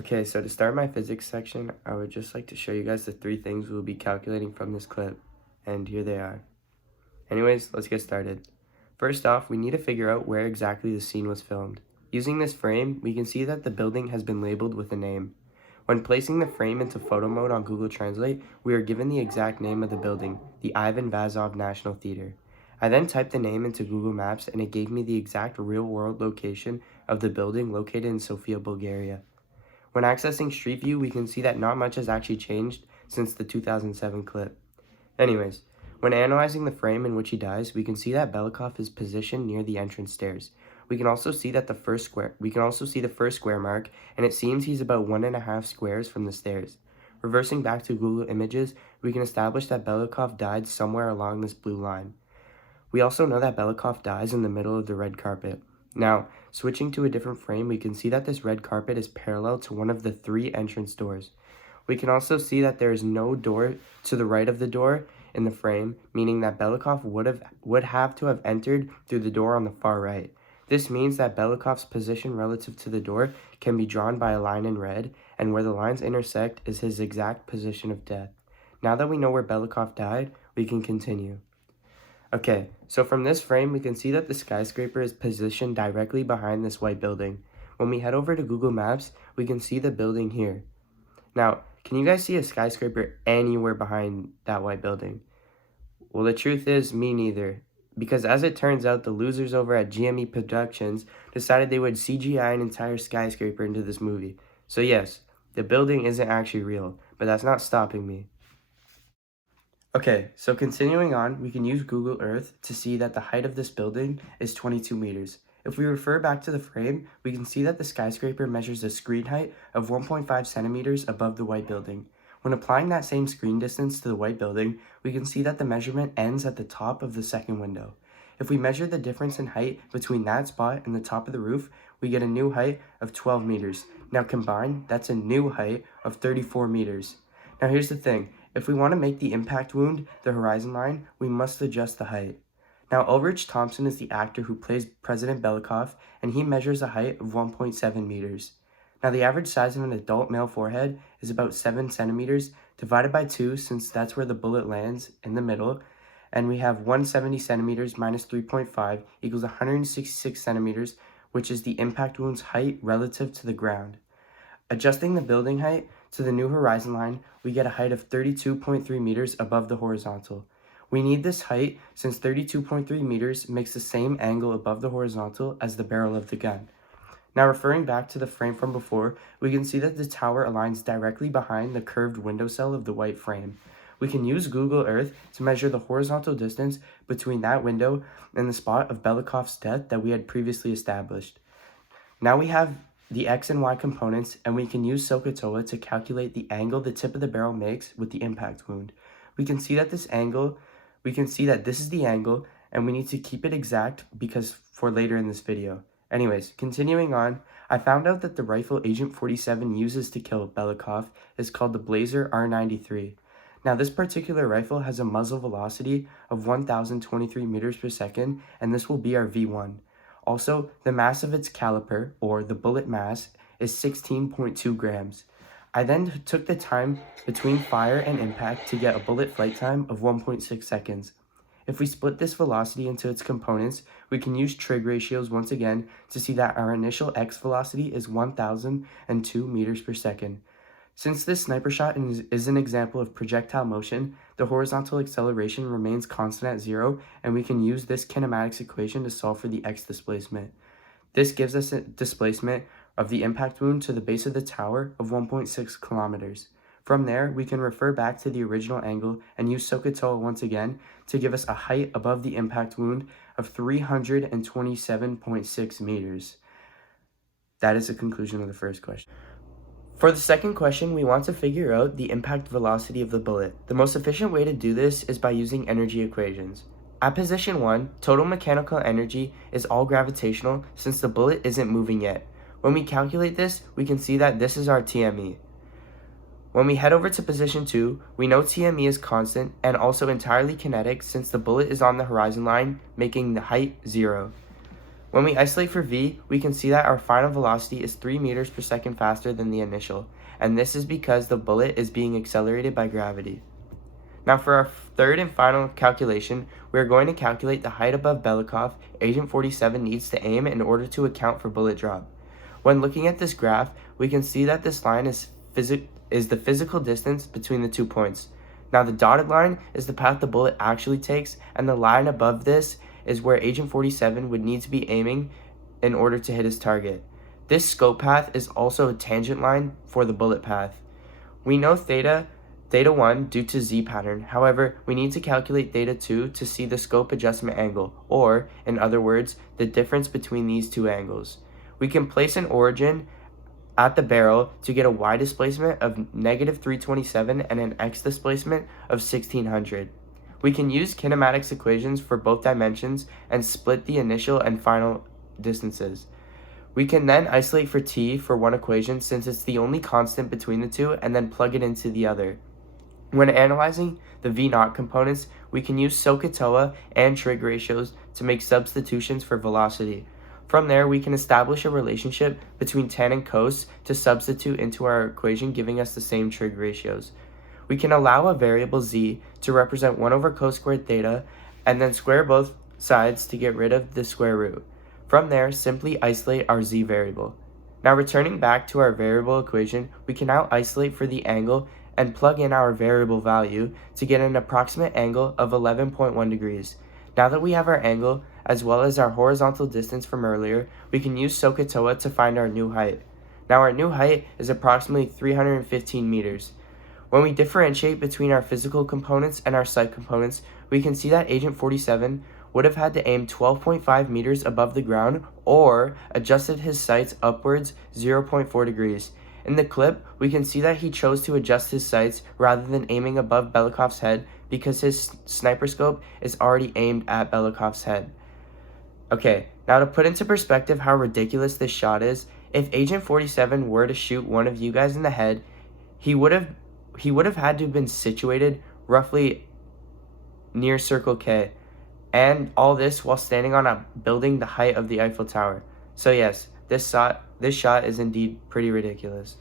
Okay, so to start my physics section, I would just like to show you guys the three things we'll be calculating from this clip. And here they are. Anyways, let's get started. First off, we need to figure out where exactly the scene was filmed. Using this frame, we can see that the building has been labeled with a name. When placing the frame into photo mode on Google Translate, we are given the exact name of the building, the Ivan Vazov National Theater. I then typed the name into Google Maps and it gave me the exact real-world location of the building located in Sofia, Bulgaria. When accessing Street View, we can see that not much has actually changed since the 2007 clip. Anyways, when analyzing the frame in which he dies, we can see that Belikov is positioned near the entrance stairs. We can also see the first square mark, and it seems he's about 1.5 squares from the stairs. Reversing back to Google Images, we can establish that Belikov died somewhere along this blue line. We also know that Belikov dies in the middle of the red carpet. Now, switching to a different frame, we can see that this red carpet is parallel to one of the 3 entrance doors. We can also see that there is no door to the right of the door in the frame, meaning that Belikov would have to have entered through the door on the far right. This means that Belikov's position relative to the door can be drawn by a line in red, and where the lines intersect is his exact position of death. Now that we know where Belikov died, we can continue. Okay, so from this frame, we can see that the skyscraper is positioned directly behind this white building. When we head over to Google Maps, we can see the building here. Now, can you guys see a skyscraper anywhere behind that white building? Well, the truth is, me neither. Because as it turns out, the losers over at GME Productions decided they would CGI an entire skyscraper into this movie. So yes, the building isn't actually real, but that's not stopping me. Okay, so continuing on, we can use Google Earth to see that the height of this building is 22 meters. If we refer back to the frame, we can see that the skyscraper measures a screen height of 1.5 centimeters above the white building. When applying that same screen distance to the white building, we can see that the measurement ends at the top of the second window. If we measure the difference in height between that spot and the top of the roof, we get a new height of 12 meters. Now combined, that's a new height of 34 meters. Now here's the thing. If we want to make the impact wound the horizon line, we must adjust the height. Now, Ulrich Thompson is the actor who plays President Belikov, and he measures a height of 1.7 meters. Now, the average size of an adult male forehead is about 7 centimeters, divided by 2, since that's where the bullet lands, in the middle, and we have 170 centimeters minus 3.5 equals 166 centimeters, which is the impact wound's height relative to the ground. Adjusting the building height to the new horizon line, we get a height of 32.3 meters above the horizontal. We need this height since 32.3 meters makes the same angle above the horizontal as the barrel of the gun. Now referring back to the frame from before, we can see that the tower aligns directly behind the curved windowsill of the white frame. We can use Google Earth to measure the horizontal distance between that window and the spot of Belikov's death that we had previously established. Now we have the X and Y components, and we can use SOHCAHTOA to calculate the angle the tip of the barrel makes with the impact wound. We can see that this is the angle, and we need to keep it exact because for later in this video. Anyways, continuing on, I found out that the rifle Agent 47 uses to kill Belikov is called the Blazer R93. Now this particular rifle has a muzzle velocity of 1,023 meters per second, and this will be our V1. Also, the mass of its caliper, or the bullet mass, is 16.2 grams. I then took the time between fire and impact to get a bullet flight time of 1.6 seconds. If we split this velocity into its components, we can use trig ratios once again to see that our initial X velocity is 1,002 meters per second. Since this sniper shot is an example of projectile motion, the horizontal acceleration remains constant at 0, and we can use this kinematics equation to solve for the X displacement. This gives us a displacement of the impact wound to the base of the tower of 1.6 kilometers. From there, we can refer back to the original angle and use SOHCAHTOA once again to give us a height above the impact wound of 327.6 meters. That is the conclusion of the first question. For the second question, we want to figure out the impact velocity of the bullet. The most efficient way to do this is by using energy equations. At position 1, total mechanical energy is all gravitational since the bullet isn't moving yet. When we calculate this, we can see that this is our TME. When we head over to position 2, we know TME is constant and also entirely kinetic since the bullet is on the horizon line, making the height 0. When we isolate for v, we can see that our final velocity is 3 meters per second faster than the initial, and this is because the bullet is being accelerated by gravity. Now for our third and final calculation, we are going to calculate the height above Belikov Agent 47 needs to aim in order to account for bullet drop. When looking at this graph, we can see that this line is the physical distance between the 2 points. Now the dotted line is the path the bullet actually takes, and the line above this is where Agent 47 would need to be aiming in order to hit his target. This scope path is also a tangent line for the bullet path. We know theta 1 due to z pattern. However, we need to calculate theta 2 to see the scope adjustment angle, or, in other words, the difference between these two angles. We can place an origin at the barrel to get a y displacement of negative 327 and an x displacement of 1600. We can use kinematics equations for both dimensions and split the initial and final distances. We can then isolate for t for one equation since it's the only constant between the two, and then plug it into the other. When analyzing the v0 components, we can use SOHCAHTOA and trig ratios to make substitutions for velocity. From there, we can establish a relationship between tan and cos to substitute into our equation, giving us the same trig ratios. We can allow a variable z to represent 1 over cos squared theta, and then square both sides to get rid of the square root. From there, simply isolate our z variable. Now returning back to our variable equation, we can now isolate for the angle and plug in our variable value to get an approximate angle of 11.1 degrees. Now that we have our angle, as well as our horizontal distance from earlier, we can use SOHCAHTOA to find our new height. Now our new height is approximately 315 meters. When we differentiate between our physical components and our sight components, we can see that Agent 47 would have had to aim 12.5 meters above the ground or adjusted his sights upwards 0.4 degrees. In the clip, we can see that he chose to adjust his sights rather than aiming above Belikov's head because his sniper scope is already aimed at Belikov's head. Okay, now to put into perspective how ridiculous this shot is, if Agent 47 were to shoot one of you guys in the head, he would have had to have been situated roughly near Circle K, and all this while standing on a building the height of the Eiffel Tower. So yes, this shot is indeed pretty ridiculous.